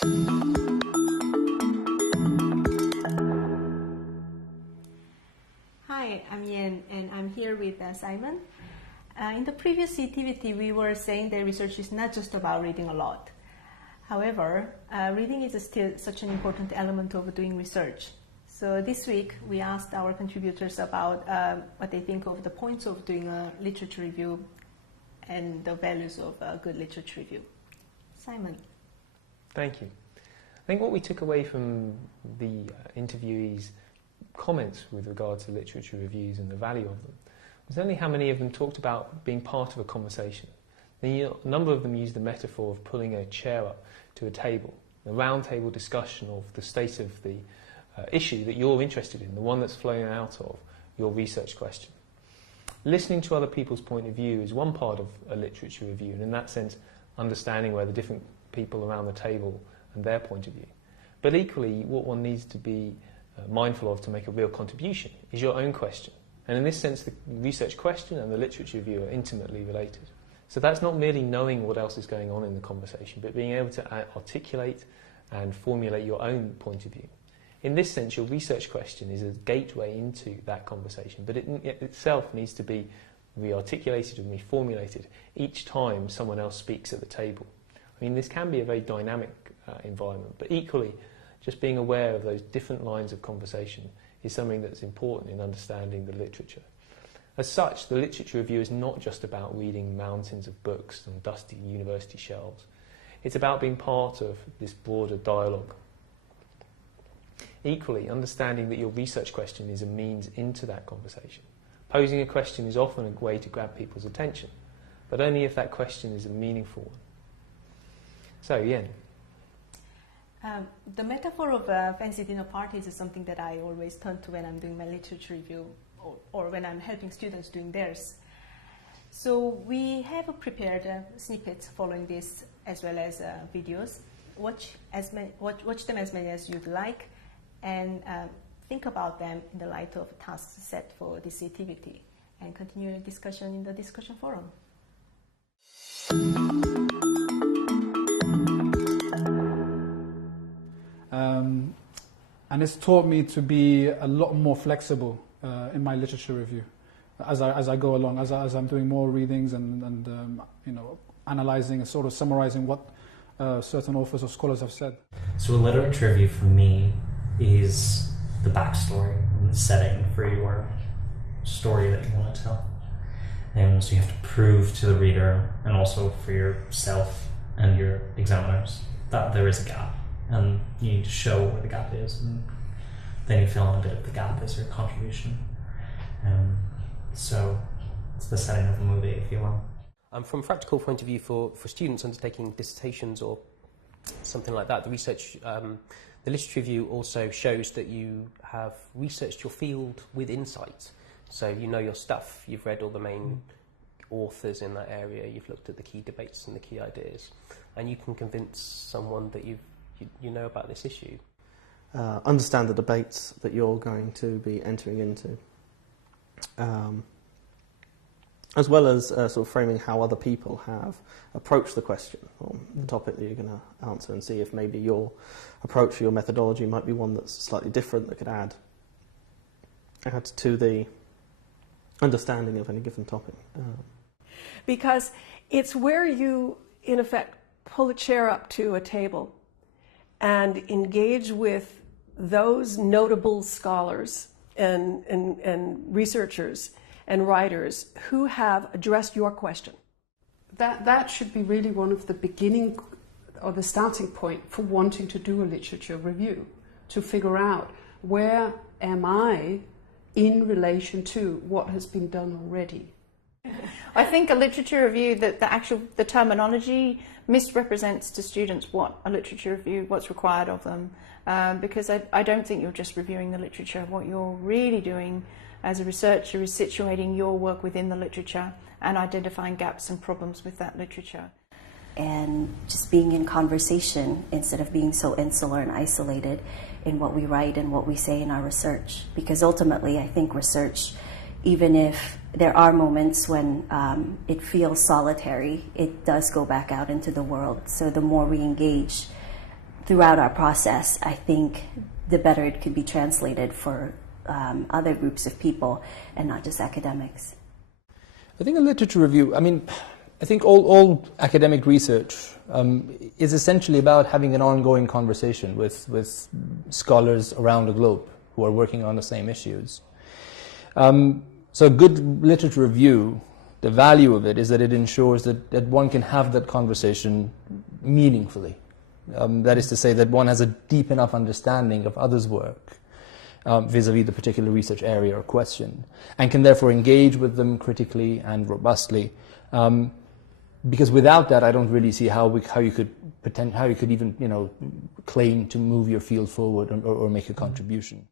Hi, I'm Yen, and I'm here with Simon. In the previous activity, we were saying that research is not just about reading a lot. However, reading is still such an important element of doing research. So this week, we asked our contributors about what they think of the points of doing a literature review and the values of a good literature review. Simon. Thank you. I think what we took away from the interviewees' comments with regard to literature reviews and the value of them was only how many of them talked about being part of a conversation. A number of them used the metaphor of pulling a chair up to a table, a round table discussion of the state of the issue that you're interested in, the one that's flowing out of your research question. Listening to other people's point of view is one part of a literature review, and in that sense, understanding where the different people around the table and their point of view. But equally, what one needs to be mindful of to make a real contribution is your own question. And in this sense, the research question and the literature review are intimately related. So that's not merely knowing what else is going on in the conversation, but being able to articulate and formulate your own point of view. In this sense, your research question is a gateway into that conversation, but it itself needs to be re-articulated and reformulated each time someone else speaks at the table. I mean, this can be a very dynamic environment, but equally, just being aware of those different lines of conversation is something that's important in understanding the literature. As such, the literature review is not just about reading mountains of books on dusty university shelves. It's about being part of this broader dialogue. Equally, understanding that your research question is a means into that conversation. Posing a question is often a way to grab people's attention, but only if that question is a meaningful one. So, Yen. The metaphor of fancy dinner parties is something that I always turn to when I'm doing my literature review or when I'm helping students doing theirs. So we have prepared snippets following this as well as videos. Watch them as many as you'd like and think about them in the light of tasks set for this activity and continue the discussion in the discussion forum. And it's taught me to be a lot more flexible in my literature review as I go along, as I'm doing more readings and analysing and sort of summarising what certain authors or scholars have said. So a literature review for me is the backstory and the setting for your story that you want to tell. And so you have to prove to the reader and also for yourself and your examiners that there is a gap. And you need to show where the gap is, and then you fill in a bit of the gap as your contribution. So it's the setting of the movie, if you will. From a practical point of view, for students undertaking dissertations or something like that, the research, the literature review also shows that you have researched your field with insight. So you know your stuff. You've read all the main authors in that area. You've looked at the key debates and the key ideas, and you can convince someone that you know about this issue. Understand the debates that you're going to be entering into, as well as sort of framing how other people have approached the question or the topic that you're going to answer, and see if maybe your approach or your methodology might be one that's slightly different that could add to the understanding of any given topic. Because it's where you, in effect, pull a chair up to a table and engage with those notable scholars and researchers and writers who have addressed your question. That should be really one of the beginning or the starting point for wanting to do a literature review, to figure out where am I in relation to what has been done already. I think a literature review, the terminology misrepresents to students what a literature review, what's required of them, because I don't think you're just reviewing the literature. What you're really doing as a researcher is situating your work within the literature and identifying gaps and problems with that literature. And just being in conversation instead of being so insular and isolated in what we write and what we say in our research. Because ultimately, I think research, even if there are moments when it feels solitary, it does go back out into the world. So the more we engage, throughout our process, I think the better it could be translated for other groups of people and not just academics. I think a literature review, I think all academic research is essentially about having an ongoing conversation with scholars around the globe who are working on the same issues. So a good literature review, the value of it is that it ensures that one can have that conversation meaningfully. That is to say that one has a deep enough understanding of others' work vis-a-vis the particular research area or question, and can therefore engage with them critically and robustly. Because without that, I don't really see how you could even claim to move your field forward or make a contribution.